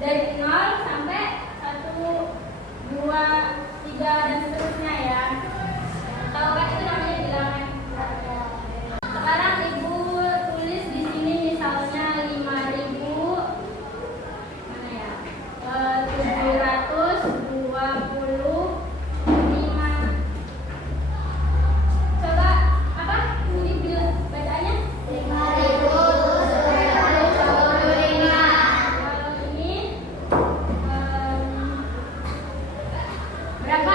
dari 0 sampai 1, 2, 3 dan seterusnya ya. Tahu kan itu namanya bilangan. Sekarang Ibu tulis di sini misalnya 5.000 mana ya? 725. Coba apa? Ini bacaannya 5.025. Kalau ini berapa?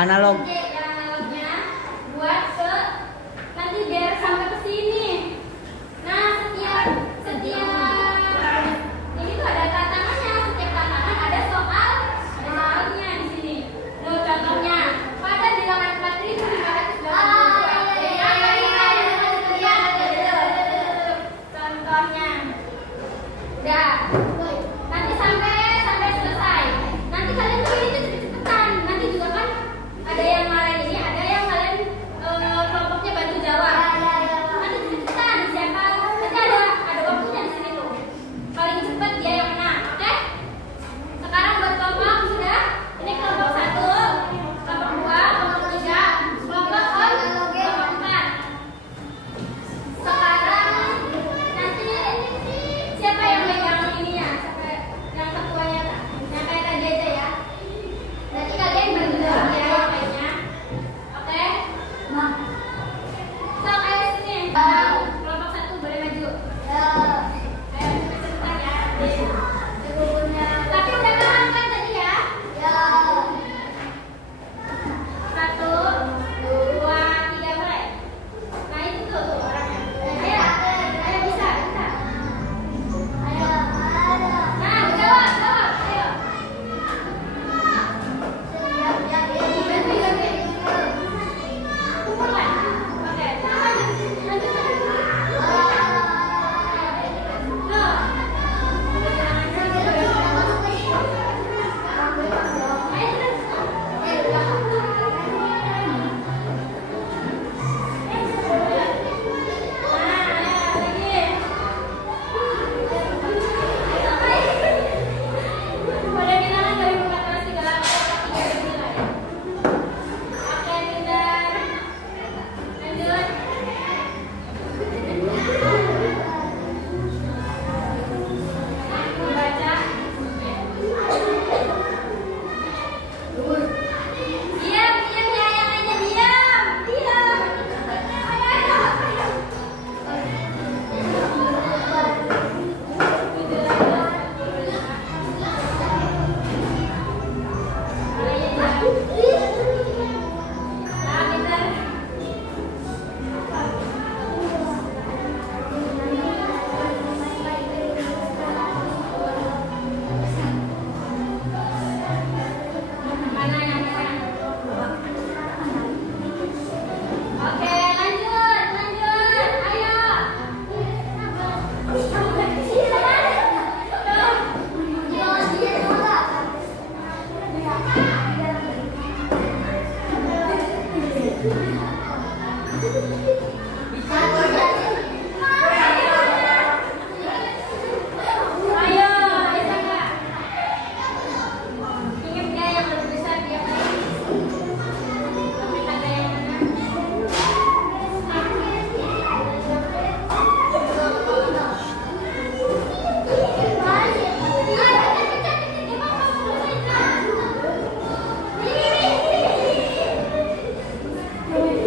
Analog. Yang analognya buat ke nanti biar sampai ke sini. Nah, setiap ini tuh ada tantangannya. Setiap tantangan ada soalnya di sini. Nah, contohnya pada bilangan 4.522. Contohnya. Udah. Nanti sampai selesai. Nanti kalian tuh ini tuh cepet-cepetan. Nanti juga kan ada yang marahin ini, ada yang kalian kelompoknya bantu jawab. Nanti cepet-cepan siapa? Nanti ada waktunya di sini tuh. Paling cepet dia yang menang, oke? Sekarang buat kelompok sudah. Ini kelompok 1, kelompok 2, kelompok 3, kelompok 4. Sekarang nanti siapa yang megang ininya? Siapa yang ketuanya? Yang kayak tadi aja ya. Nanti kalian bantu jawab ya yang lainnya. Oke? So, ayo sini. Kelompok 1 boleh maju. Ayo cepetan ya. Tapi udah paham kan tadi ya? 1, 2, 3 mulai. Nah itu tuh orangnya. Ayo bisa. Nah jawab. Ayo. Mulai. Oke. Lanjut. Boleh bilangan dari 438 nilai. Oke, pintar. Lanjut. Baca. Diam ya, yang lainnya diam. Ayo. Oke, lanjut. Ayo. Ayo, bisa nggak? Ingat nggak yang lebih besar dia mana? Tapi ada yang mana? Ayo,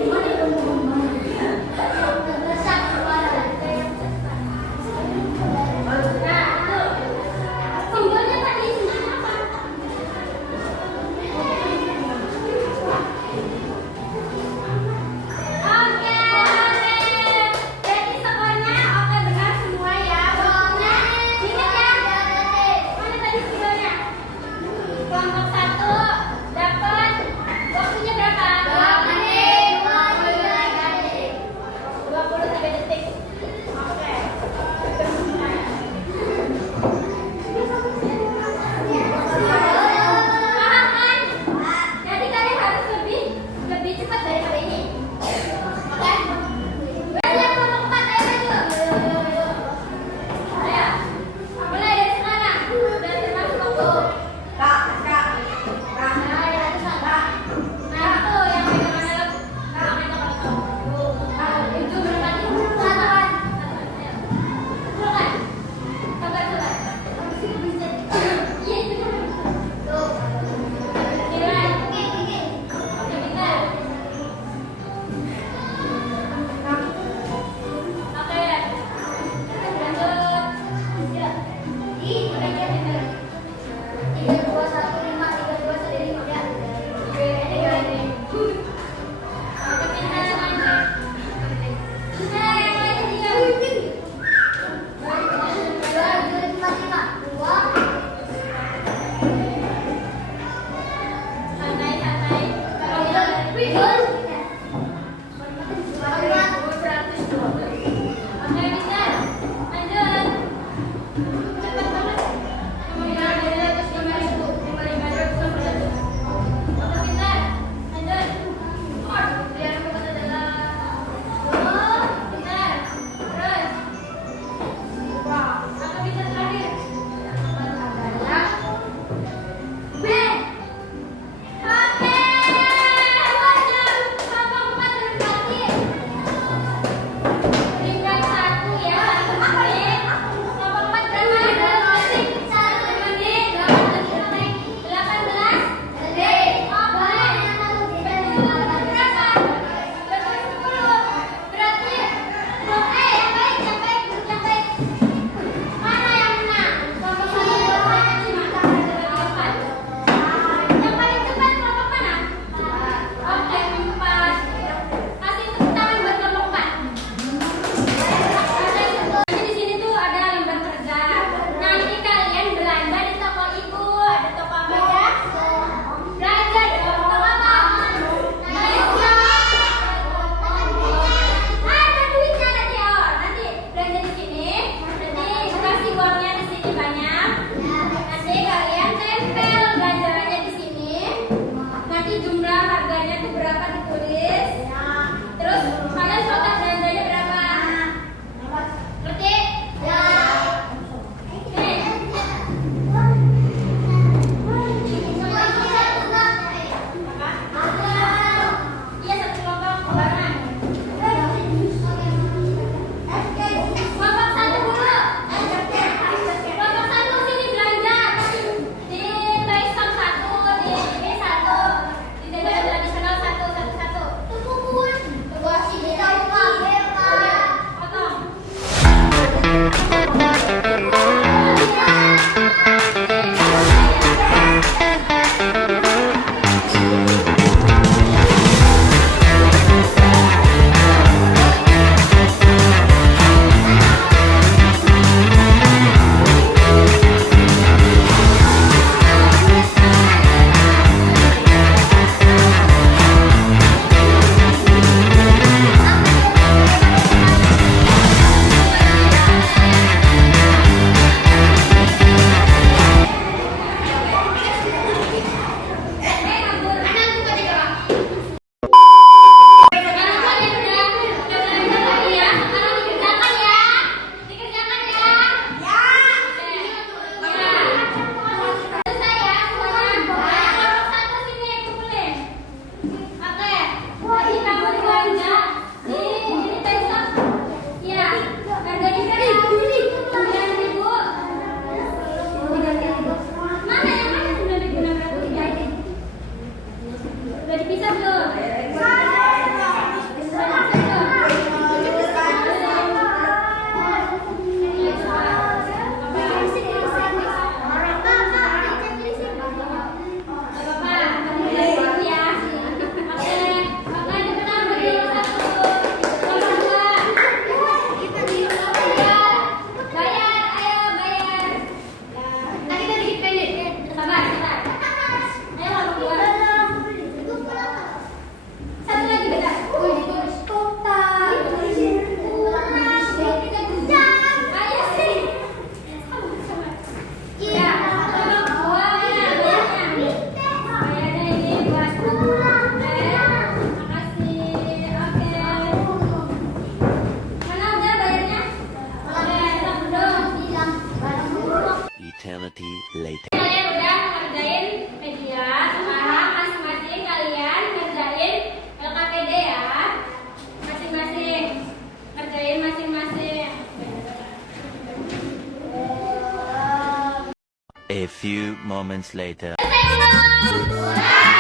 jumlah harganya tuh berapa ditulis. Terus kalian total belanjanya berapa? Ngerti? Ya. Iya, satu kelompok barengan. Kelompok satu dulu. Kelompok satu sini belanja. Di Taisam satu, di B satu, di jajanan tradisional satu, satu. Tunggu sini tahu Pak. Potong. Udah dipisah belum? Eternity later. Kalian udah ngerjain media, sekarang masing-masing kalian ngerjain LKPD ya. Masing-masing ngerjain masing-masing. A few moments later. Selesai belum?